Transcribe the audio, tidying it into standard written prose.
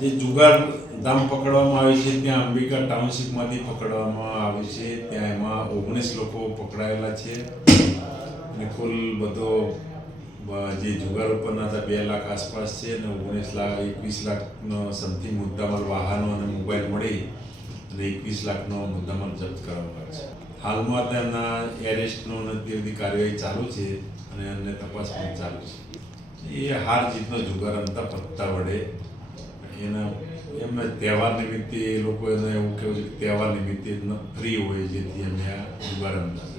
જે જુગાર ધામ પકડવામાં આવી છે ત્યાં અંબિકા ટાઉનશીપમાંથી પકડવામાં આવી છે. ત્યાં એમાં 19 લોકો પકડાયેલા છે અને કુલ બધો જે જુગાર ઉપરના હતા 2 લાખ આસપાસ છે અને 21 લાખનો સમથિંગ મુદ્દામાલ વાહનો અને મોબાઈલ મળી અને 21 લાખનો મુદ્દામાલ જપ્ત કરવામાં આવ્યો છે. હાલમાં તેમના એરેસ્ટનો તે બધી કાર્યવાહી ચાલુ છે અને અન્ય તપાસ પણ ચાલુ છે. એ હાર જીતનો જુગાર રમતા પત્તા વડે એમને તહેવાર નિમિત્તે એ લોકો એને એવું કહેવું છે કે તહેવાર નિમિત્તે ફ્રી હોય જેથી અમે આ જુગાર રમતા.